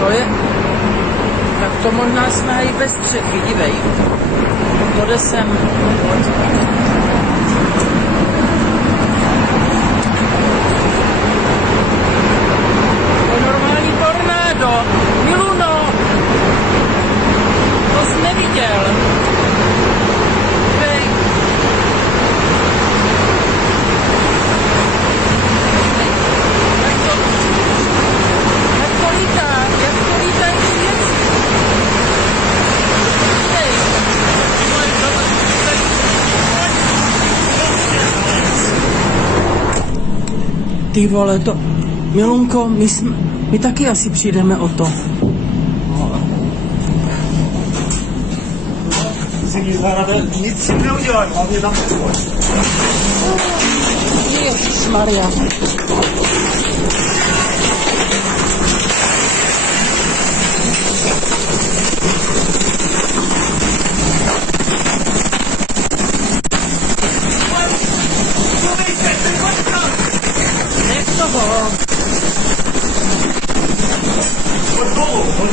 To je... Tak to možná jsme i bez střechy, dívej. To jde sem. To je normální tornádo. Miluno. To jsi neviděl. Dívej. Jak to lítá i věci. Ty vole, to... Milunko, my taky asi přijdeme o to. Nic si neudělaj, hlavně tam pojď. Ježišmarja. Nech toho. Pojď dolů, pojď.